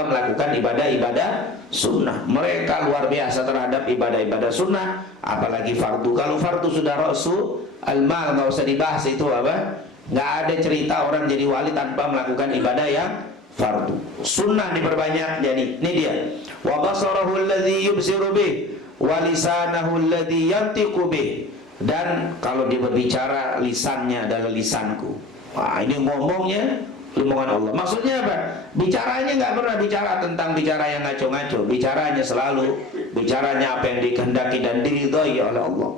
melakukan ibadah-ibadah sunnah. Mereka luar biasa terhadap ibadah-ibadah sunnah, apalagi fardu. Kalau fardu sudah rasul al-mal, nggak usah dibahas itu apa. Nggak ada cerita orang jadi wali tanpa melakukan ibadah yang fardu. Sunnah diperbanyak. Jadi ini dia. Wa basarahu alladhi yubsiru bih wa lisanahu alladhi yantiqu bih. Dan kalau dia berbicara, lisannya adalah lisanku. Wah, ini ngomongnya omongan Allah. Maksudnya apa? Bicaranya nggak pernah bicara tentang bicara yang ngaco-ngaco. Bicaranya selalu bicaranya apa yang dikehendaki dan diridhoi oleh Allah.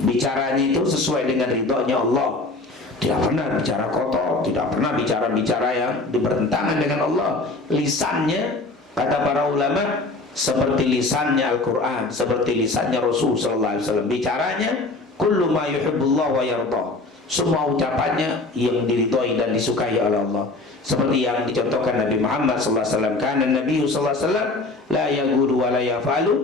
Bicaranya itu sesuai dengan ridhonya Allah. Tidak pernah bicara kotor, tidak pernah bicara-bicara yang bertentangan dengan Allah. Lisannya, kata para ulama, seperti lisannya Al-Quran, seperti lisannya Rasul sallallahu alaihi wasallam. Bicaranya kullu ma yuhibbullah wa yardah. Semua ucapannya yang diridhoi dan disukai oleh Allah. Seperti yang dicontohkan Nabi Muhammad sallallahu alaihi wasallam, kana Nabi sallallahu alaihi wasallam la yaghuru wa la yafalu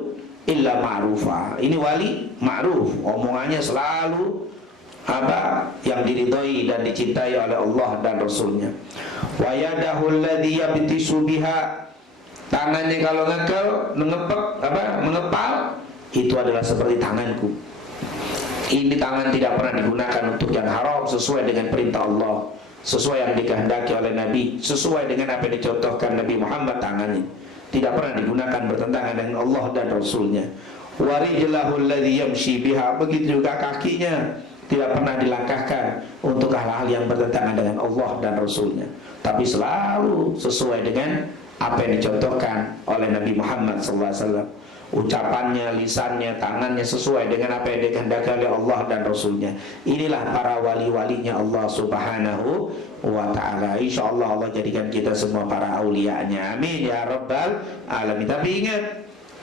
illa ma'rufa. Ini wali ma'ruf, omongannya selalu apa yang diridhoi dan dicintai oleh Allah dan Rasulnya. Wa yadahu alladhi yabtisu biha. Tangannya kalau mengepal itu adalah seperti tanganku. Ini tangan tidak pernah digunakan untuk yang haram, sesuai dengan perintah Allah, sesuai yang dikehendaki oleh Nabi, sesuai dengan apa yang dicontohkan Nabi Muhammad. Tangannya tidak pernah digunakan bertentangan dengan Allah dan Rasulnya. Wa rijlahu alladhi yamshi biha. Begitu juga kakinya tidak pernah dilangkahkan untuk hal-hal yang bertentangan dengan Allah dan Rasulnya, tapi selalu sesuai dengan apa yang dicontohkan oleh Nabi Muhammad SAW. Ucapannya, lisannya, tangannya sesuai dengan apa yang dikehendaki oleh Allah dan Rasulnya. Inilah para wali-walinya Allah Subhanahu wa ta'ala. Insya Allah Allah jadikan kita semua para aulianya. Amin ya Rabbal Alamin. Tapi ingat,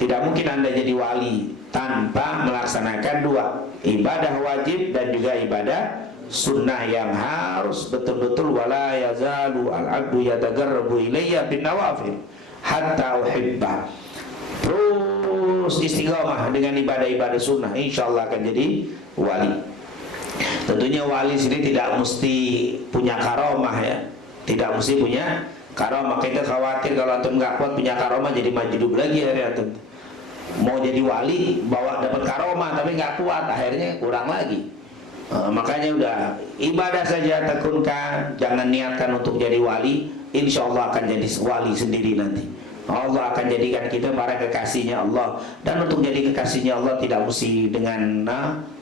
tidak mungkin Anda jadi wali tanpa melaksanakan dua, ibadah wajib dan juga ibadah sunnah yang harus betul-betul. Wala yazalu al-abdu yatagarrabu ilayya bin nawafil hatta uhibba. Terus istiqamah dengan ibadah-ibadah sunnah, insya Allah akan jadi wali. Tentunya wali sini tidak mesti punya karomah ya, tidak mesti punya karomah. Kita khawatir kalau antum nggak kuat punya karomah jadi majdub lagi hari antum. Mau jadi wali bawa dapat karomah tapi nggak kuat, akhirnya kurang lagi. Makanya udah ibadah saja tekunkan, jangan niatkan untuk jadi wali, insya Allah akan jadi wali sendiri nanti. Allah akan jadikan kita para kekasihnya Allah. Dan untuk jadi kekasihnya Allah tidak mesti dengan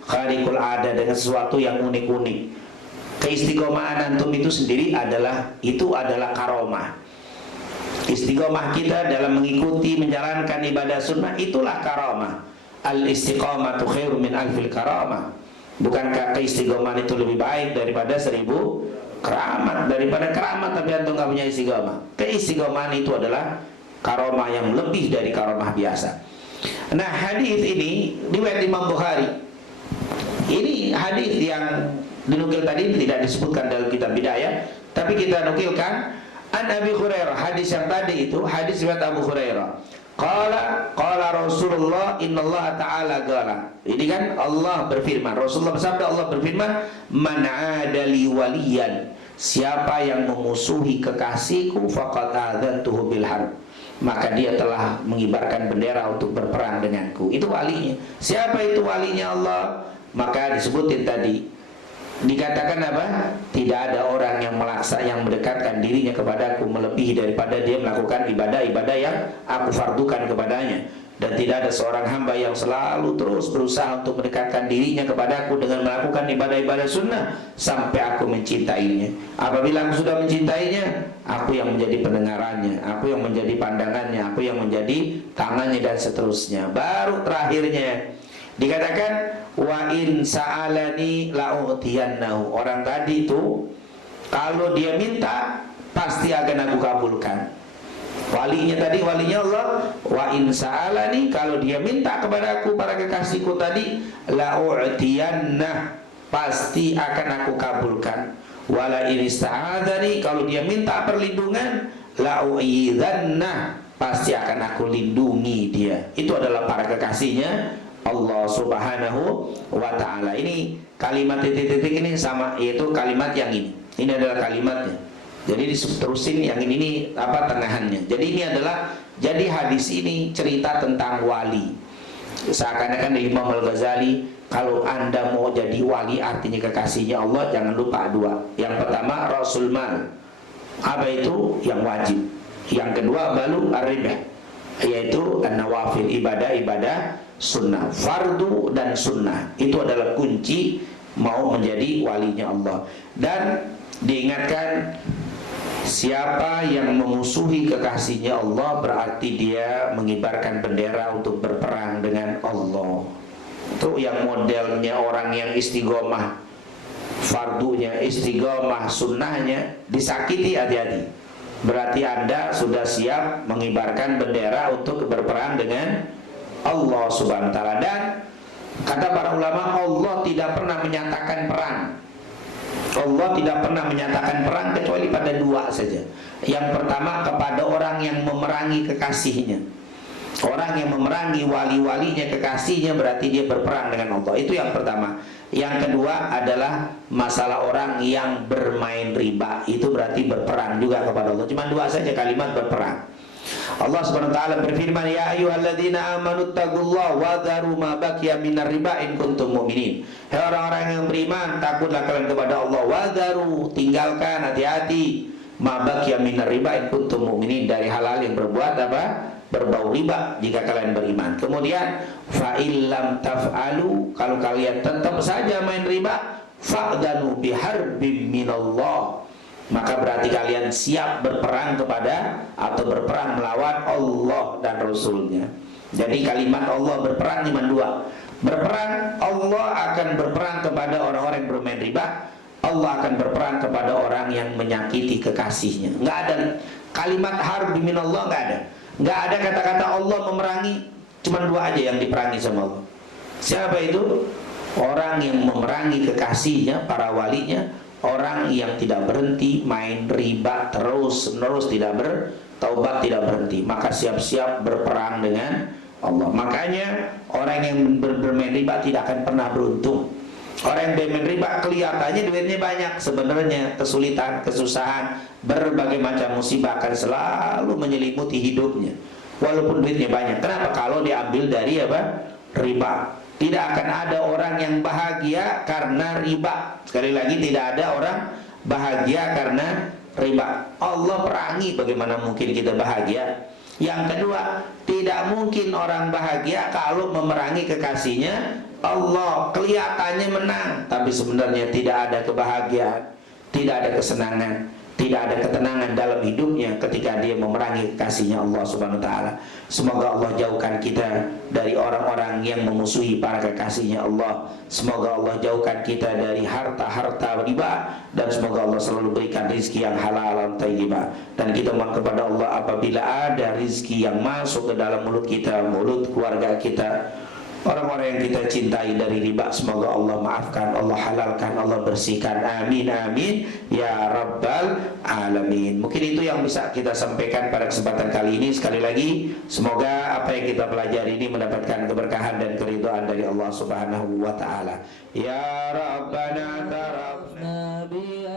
khariqul ada, dengan sesuatu yang unik-unik. Keistiqomahan antum itu sendiri adalah karomah. Istiqomah kita dalam mengikuti menjalankan ibadah sunnah itulah karomah. Al istiqomatu khairu min alfil karamah. Bukankah keistiqomahan itu lebih baik daripada 1000 keramat? Daripada keramat tapi antum nggak punya istiqomah. Keistiqomahan itu adalah karomah yang lebih dari karomah biasa. Nah, hadis ini riwayat Imam Bukhari. Ini hadis yang dinukil tadi tidak disebutkan dalam kitab Bidayah, tapi kita nukilkan an Abi Hurairah. Hadis yang tadi itu hadis riwayat Abu Hurairah. Qala Rasulullah innallaha ta'ala qala. Ini kan Allah berfirman, Rasulullah bersabda, Allah berfirman, man 'adali waliyan, siapa yang memusuhi kekasihku faqad adzantuhu bil harb, maka dia telah mengibarkan bendera untuk berperang denganku. Itu walinya. Siapa itu walinya Allah? Maka disebutin tadi, dikatakan apa? Tidak ada orang yang mendekatkan dirinya kepadaku melebihi daripada dia melakukan ibadah-ibadah yang aku fardukan kepadanya. Dan tidak ada seorang hamba yang selalu terus berusaha untuk mendekatkan dirinya kepadaku dengan melakukan ibadah-ibadah sunnah sampai aku mencintainya. Apabila aku sudah mencintainya, aku yang menjadi pendengarannya, aku yang menjadi pandangannya, aku yang menjadi tangannya, dan seterusnya. Baru terakhirnya dikatakan wa in sa'alani la'utiyannahu. Orang tadi itu kalau dia minta pasti akan aku kabulkan. Walinya tadi, walinya Allah, wa in sa'alani, kalau dia minta kepada aku, para kekasihku tadi, la'u'tiyannah, pasti akan aku kabulkan. Wala in ista'adzani, kalau dia minta perlindungan, la'u'idhannah, pasti akan aku lindungi dia. Itu adalah para kekasihnya Allah Subhanahu wa ta'ala. Ini kalimat titik-titik ini sama, yaitu kalimat yang ini. Ini adalah kalimatnya. Jadi diterusin yang ini apa tengahannya. Jadi ini adalah, jadi hadis ini cerita tentang wali. Seakan-akan Imam Al-Ghazali, kalau anda mau jadi wali artinya kekasihnya Allah, jangan lupa dua. Yang pertama Rasul Mal, apa itu? Yang wajib. Yang kedua balu ar-ribah, yaitu an-nawafil, ibadah-ibadah sunnah, fardu dan sunnah. Itu adalah kunci mau menjadi walinya Allah. Dan diingatkan, siapa yang memusuhi kekasihnya Allah berarti dia mengibarkan bendera untuk berperang dengan Allah. Itu yang modelnya orang yang istiqomah fardunya, istiqomah sunnahnya disakiti, hati-hati. Berarti anda sudah siap mengibarkan bendera untuk berperang dengan Allah Subhanahu wa ta'ala. Dan kata para ulama, Allah tidak pernah menyatakan perang. Allah tidak pernah menyatakan perang kecuali pada dua saja. Yang pertama kepada orang yang memerangi kekasihnya. Orang yang memerangi wali-walinya, kekasihnya, berarti dia berperang dengan Allah. Itu yang pertama. Yang kedua adalah masalah orang yang bermain riba. Itu berarti berperang juga kepada Allah. Cuma dua saja kalimat berperang. Allah Subhanahu wa taala berfirman, ya ayyuhalladzina amanu taqullaha wa dharu ma baqiya minar riba in kuntum mu'minin. Hai orang-orang yang beriman, takutlah kalian kepada Allah, wa dharu, tinggalkan, hati-hati, ma baqiya minar riba in kuntum mu'minin, dari hal-hal yang berbuat apa? Berbau riba jika kalian beriman. Kemudian fa illam taf'alu, kalau kalian tetap saja main riba, fa'danu biharbim minallah, maka berarti kalian siap berperang kepada atau berperang melawan Allah dan Rasulnya. Jadi kalimat Allah berperang cuma dua. Berperang, Allah akan berperang kepada orang-orang yang bermain riba. Allah akan berperang kepada orang yang menyakiti kekasihnya. Nggak ada kalimat harbi minallah, nggak ada. Nggak ada kata-kata Allah memerangi. Cuma dua aja yang diperangi sama Allah. Siapa itu? Orang yang memerangi kekasihnya, para walinya. Orang yang tidak berhenti main riba terus-menerus, tidak bertaubat, tidak berhenti, maka siap-siap berperang dengan Allah. Makanya orang yang bermain riba tidak akan pernah beruntung. Orang yang bermain riba kelihatannya duitnya banyak, sebenarnya kesulitan, kesusahan, berbagai macam musibah akan selalu menyelimuti hidupnya walaupun duitnya banyak. Kenapa? Kalau diambil dari apa? Riba. Tidak akan ada orang yang bahagia karena riba. Sekali lagi, tidak ada orang bahagia karena riba. Allah perangi, bagaimana mungkin kita bahagia? Yang kedua, tidak mungkin orang bahagia kalau memerangi kekasihnya Allah. Kelihatannya menang, tapi sebenarnya tidak ada kebahagiaan, tidak ada kesenangan, tidak ada ketenangan dalam hidupnya ketika dia memerangi kekasihnya Allah Subhanahu wa taala. Semoga Allah jauhkan kita dari orang-orang yang memusuhi para kekasihnya Allah. Semoga Allah jauhkan kita dari harta-harta riba, dan semoga Allah selalu berikan rizki yang halal dan thayyibah. Dan kita mohon kepada Allah, apabila ada rizki yang masuk ke dalam mulut kita, mulut keluarga kita, orang-orang yang kita cintai dari riba, semoga Allah maafkan, Allah halalkan, Allah bersihkan. Amin amin ya rabbal alamin. Mungkin itu yang bisa kita sampaikan pada kesempatan kali ini. Sekali lagi, semoga apa yang kita pelajari ini mendapatkan keberkahan dan keridhaan dari Allah Subhanahu wa taala. Ya Rabbana tarafna bi